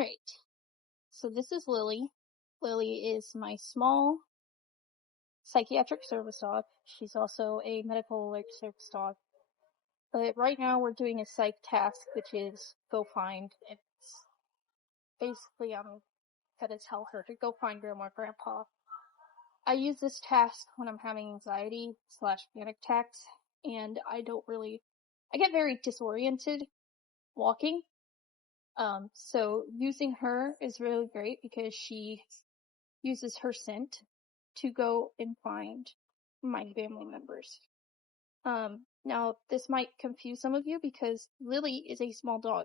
Alright, so this is Lily. Lily is my small psychiatric service dog. She's also a medical alert service dog. But right now we're doing a psych task, which is go find. It's basically I'm gonna tell her to go find Grandma or Grandpa. I use this task when I'm having anxiety / panic attacks, and I get very disoriented walking. So using her is really great because she uses her scent to go and find my family members. Now this might confuse some of you because Lily is a small dog.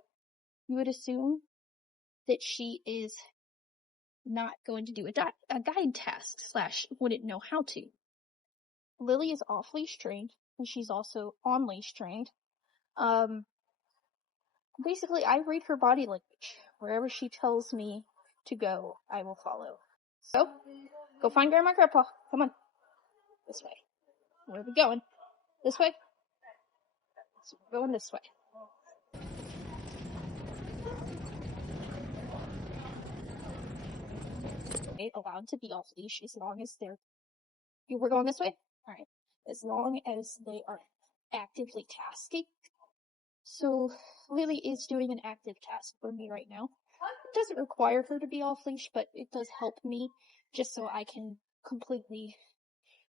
You would assume that she is not going to do a guide task / wouldn't know how to. Lily is off-leash trained, and she's also on-leash trained. Basically, I read her body language. Wherever she tells me to go, I will follow. So, go find Grandma and Grandpa. Come on. This way. Where are we going? This way? So we're going this way. Allowed to be off leash as long as we're going this way? Alright. As long as they are actively tasking. So, Lily is doing an active task for me right now. It doesn't require her to be off leash, but it does help me just so I can completely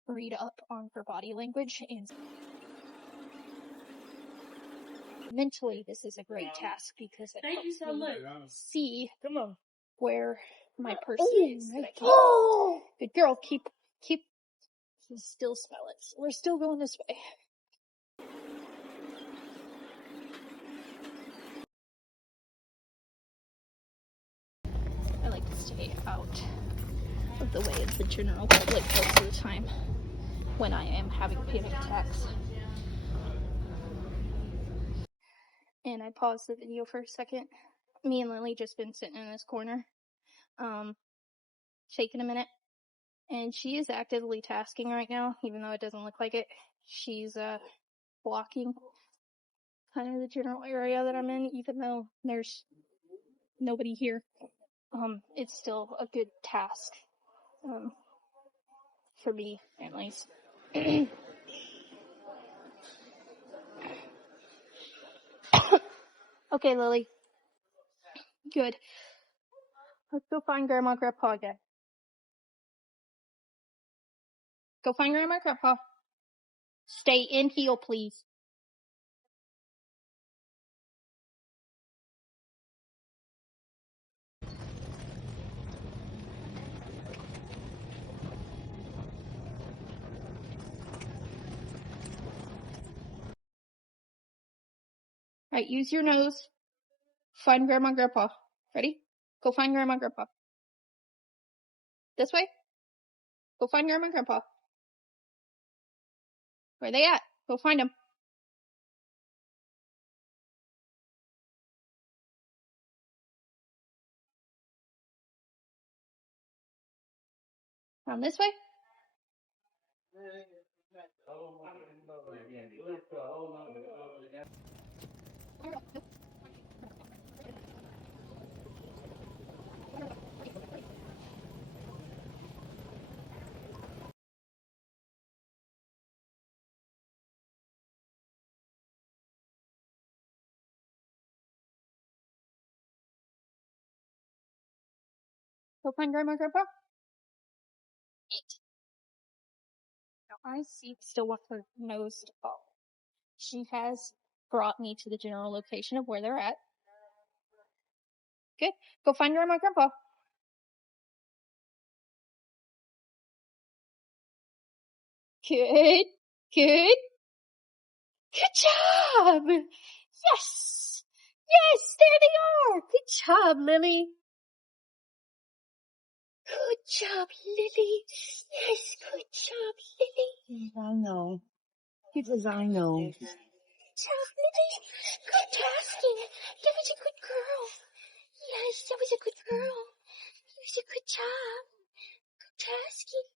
read up on her body language, and mentally this is a great task because it helps me see where my person is. Good girl, keep still smell it. We're still going this way. I like to stay out of the way of the general public most of the time when I am having panic attacks. And I paused the video for a second. Me and Lily just been sitting in this corner, taking a minute. And she is actively tasking right now, even though it doesn't look like it. She's, blocking kind of the general area that I'm in, even though there's nobody here. It's still a good task, for me, at least. Okay, Lily. Good. Let's go find Grandma and Grandpa again. Go find Grandma and Grandpa. Stay in heel, please. Alright, use your nose. Find Grandma and Grandpa. Ready? Go find Grandma and Grandpa. This way? Go find Grandma and Grandpa. Where they at? Go find them. Down this way? Go find Grandma and Grandpa? Now I see still want her nose to follow. She has brought me to the general location of where they're at. Good. Go find Grandma and Grandpa. Good. Good. Good job! Yes! Yes, there they are! Good job, Lily. Good job, Lily. Yes, good job, Lily. I know. Because I know. Good job, Lily. Good tasking. That was a good girl. Yes, that was a good girl. That was a good job. Good tasking.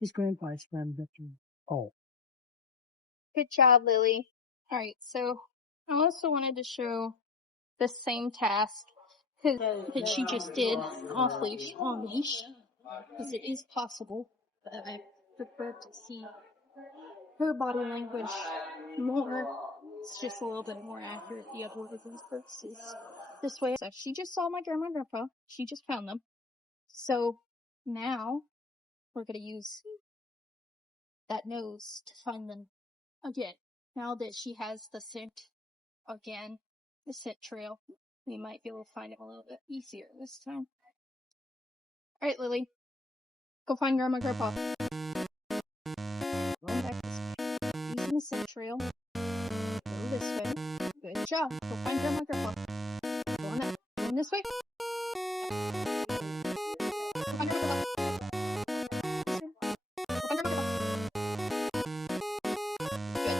His grandpa's friend, Victor. Oh. Good job, Lily. Alright, so I also wanted to show the same task that she just did off leash, on leash, because it is possible, but I prefer to see her body language more. It's just a little bit more accurate the other way versus this way. So she just saw my grandma and grandpa. She just found them. So now we're gonna use that nose to find them again. Now that she has the scent again, the scent trail, we might be able to find them a little bit easier this time. Alright, Lily. Go find grandma and grandpa. Going back this way. Using the scent trail. Go this way. Good job. Go find grandma and grandpa. Going this way. Go find grandma and grandpa. Go find grandma and grandpa. Good.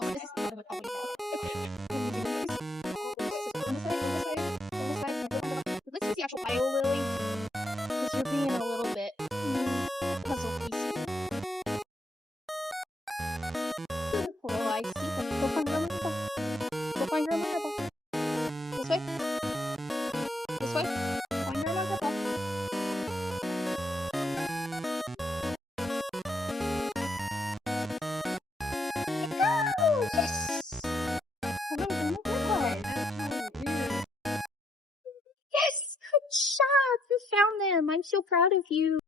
Oh, this is not what I'm talking about. Let's use the actual bio, Lily. Because you're being a little bit puzzle piece. Oh, I see. Go find grandma and grandpa. Go find grandma and grandpa. This way. This way. Find grandma and grandpa. Go! Yes! Oh, no, grandma and grandpa. Yes! Good job! You found them! I'm so proud of you.